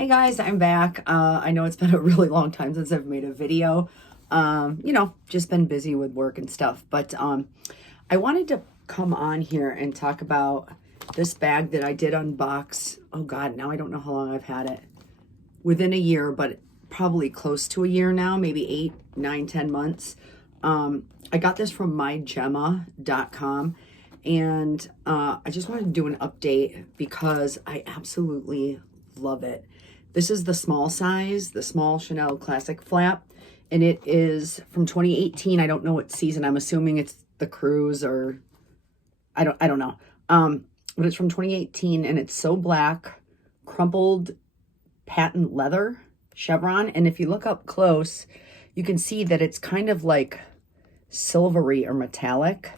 Hey guys, I'm back. I know it's been a really long time since I've made a video. Just been busy with work and stuff. But I wanted to come on here and talk about this bag that I did unbox. Oh God, now I don't know how long I've had it. Within a year, but probably close to a year now, maybe 8, 9, 10 months. I got this from mygemma.com. And I just wanted to do an update because I absolutely love it. This is the small size, the small Chanel Classic flap, and it is from 2018. I don't know what season. I'm assuming it's the cruise or I don't know. But it's from 2018 and it's so black, crumpled patent leather chevron. And if you look up close, you can see that it's kind of like silvery or metallic,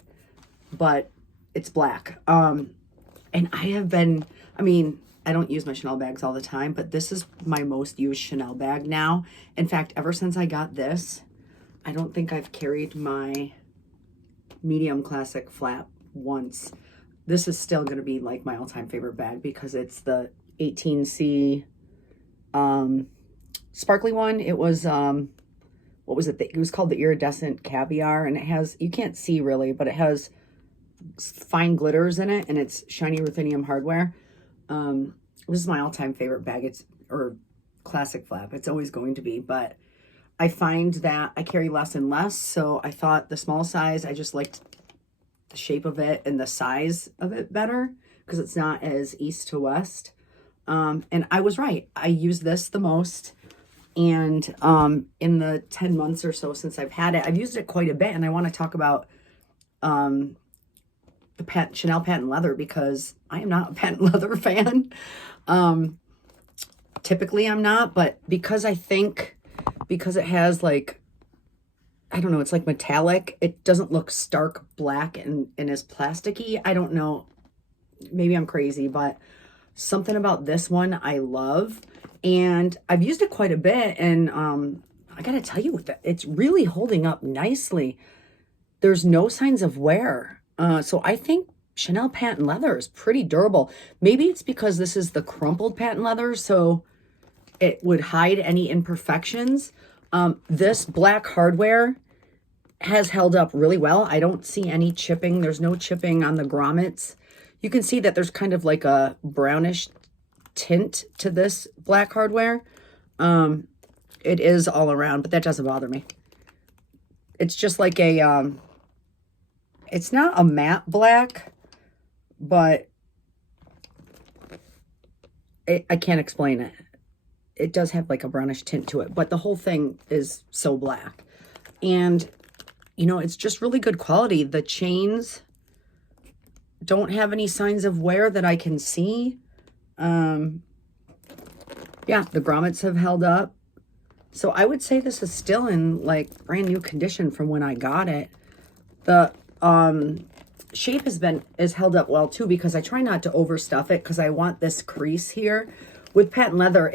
but it's black. And I don't use my Chanel bags all the time, but this is my most used Chanel bag now. In fact, ever since I got this, I don't think I've carried my medium classic flap once. This is still going to be like my all-time favorite bag because it's the 18C sparkly one. It was, what was it? It was called the Iridescent Caviar, and it has, you can't see really, but it has fine glitters in it, and it's shiny ruthenium hardware. This is my all-time favorite bag. Or classic flap. It's always going to be, but I find that I carry less and less. So I thought the small size, I just liked the shape of it and the size of it better because it's not as east to west. And I was right. I use this the most. And in the 10 months or so since I've had it, I've used it quite a bit. And I want to talk about the Chanel patent leather because I am not a patent leather fan. Typically I'm not, but because it has like, I don't know, it's like metallic. It doesn't look stark black and is plasticky. I don't know. Maybe I'm crazy, but something about this one I love. And I've used it quite a bit. And I got to tell you, it's really holding up nicely. There's no signs of wear. So I think Chanel patent leather is pretty durable. Maybe it's because this is the crumpled patent leather, so it would hide any imperfections. This black hardware has held up really well. I don't see any chipping. There's no chipping on the grommets. You can see that there's kind of like a brownish tint to this black hardware. It is all around, but that doesn't bother me. It's just like a, it's not a matte black, but I can't explain it. It does have like a brownish tint to it, but the whole thing is so black. And, it's just really good quality. The chains don't have any signs of wear that I can see. Yeah, the grommets have held up. So I would say this is still in like brand new condition from when I got it. The shape is held up well too because I try not to overstuff it because I want this crease here. With patent leather,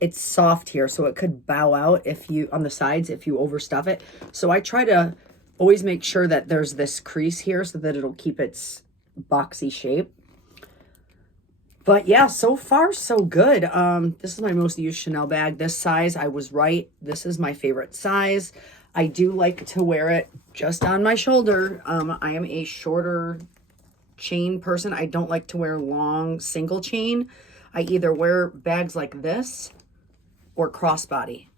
it's soft here, so it could bow out on the sides if you overstuff it. So I try to always make sure that there's this crease here so that it'll keep its boxy shape. But yeah, so far so good. This is my most used Chanel bag. This size, I was right. This is my favorite size. I do like to wear it just on my shoulder. I am a shorter chain person. I don't like to wear long single chain. I either wear bags like this or crossbody.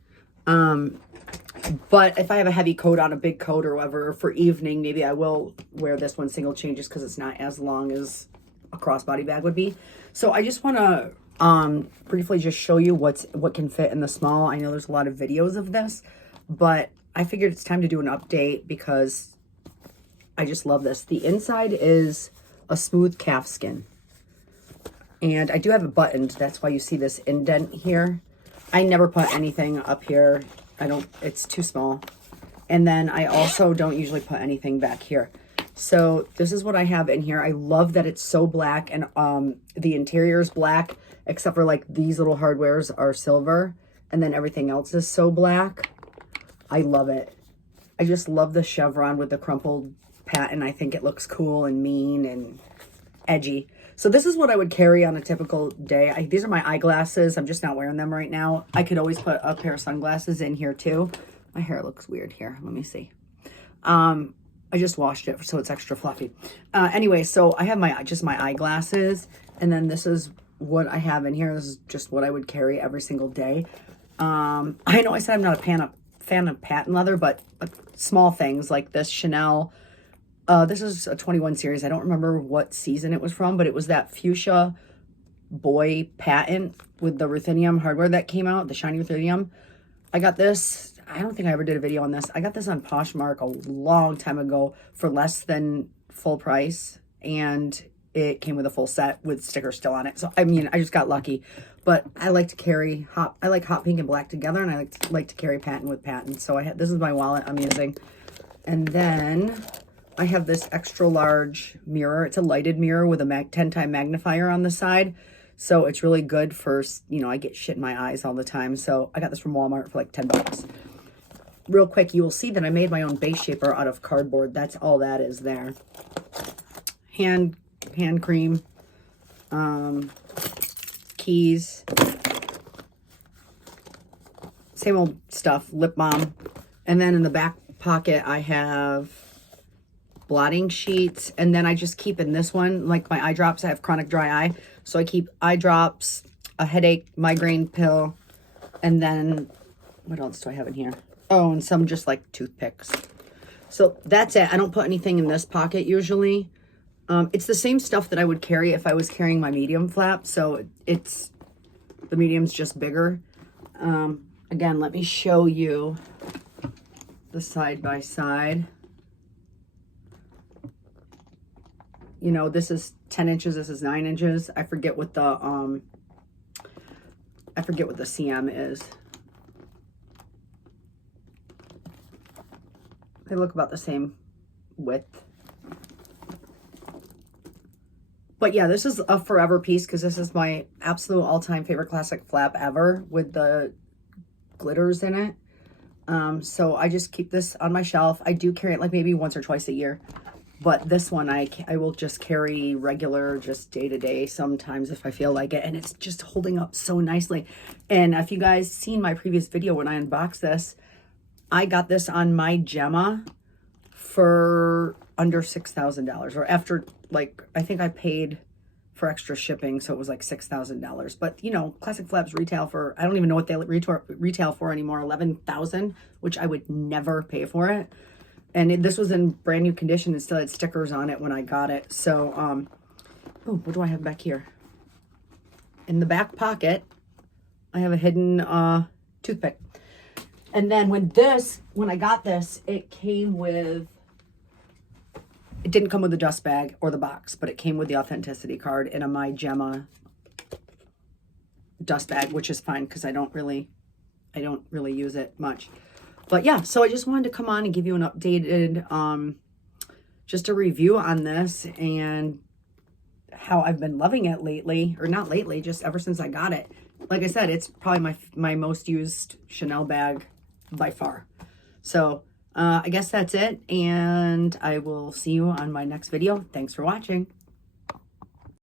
But if I have a heavy coat on, a big coat or whatever, for evening, maybe I will wear this one single chain just because it's not as long as a crossbody bag would be. So I just want to briefly just show you what can fit in the small. I know there's a lot of videos of this, but I figured it's time to do an update because I just love this. The inside is a smooth calf skin. And I do have it buttoned. That's why you see this indent here. I never put anything up here. It's too small. And then I also don't usually put anything back here. So this is what I have in here. I love that it's so black and the interior is black, except for like these little hardwares are silver. And then everything else is so black. I love it. I just love the chevron with the crumpled patent. I think it looks cool and mean and edgy. So this is what I would carry on a typical day. These are my eyeglasses. I'm just not wearing them right now. I could always put a pair of sunglasses in here too. My hair looks weird here. Let me see. I just washed it so it's extra fluffy. Anyway, so I have just my eyeglasses, and then this is what I have in here. This is just what I would carry every single day. I know I said I'm not a fan of patent leather, but small things like this Chanel. This is a 21 series. I don't remember what season it was from, but it was that fuchsia boy patent with the ruthenium hardware that came out, the shiny ruthenium. I got this. I don't think I ever did a video on this. I got this on Poshmark a long time ago for less than full price, and it came with a full set with stickers still on it. So, I mean, I just got lucky. But I like to carry I like hot pink and black together, and I like to carry patent with patent. So this is my wallet I'm using. And then I have this extra large mirror. It's a lighted mirror with a 10-time magnifier on the side. So it's really good for, you know, I get shit in my eyes all the time. So I got this from Walmart for like 10 bucks. Real quick, you will see that I made my own base shaper out of cardboard. That's all that is there. Hand cream, keys, same old stuff, lip balm. And then in the back pocket, I have blotting sheets. And then I just keep in this one, like my eye drops, I have chronic dry eye. So I keep eye drops, a headache, migraine pill, and then what else do I have in here? Oh, and some just like toothpicks. So that's it. I don't put anything in this pocket usually. It's the same stuff that I would carry if I was carrying my medium flap. So the medium's just bigger. Again, let me show you the side by side. You know, this is 10 inches. This is 9 inches. I forget what the CM is. They look about the same width. But yeah, this is a forever piece because this is my absolute all-time favorite classic flap ever with the glitters in it. So I just keep this on my shelf. I do carry it like maybe once or twice a year. But this one I will just carry regular, just day to day sometimes if I feel like it. And it's just holding up so nicely. And if you guys seen my previous video when I unboxed this, I got this on My Gemma for under $6,000, or after, like, I think I paid for extra shipping, so it was like $6,000. But you know, classic flaps retail for, I don't even know what they retail for anymore, $11,000, which I would never pay for it. And this was in brand new condition and still had stickers on it when I got it. So, oh, what do I have back here? In the back pocket, I have a hidden toothpick. And then when I got this, it didn't come with the dust bag or the box, but it came with the authenticity card in a My Gemma dust bag, which is fine because I don't really use it much. But yeah, so I just wanted to come on and give you an updated, just a review on this and how I've been loving it lately, or not lately, just ever since I got it. Like I said, it's probably my most used Chanel bag by far. So I guess that's it, and I will see you on my next video. Thanks for watching.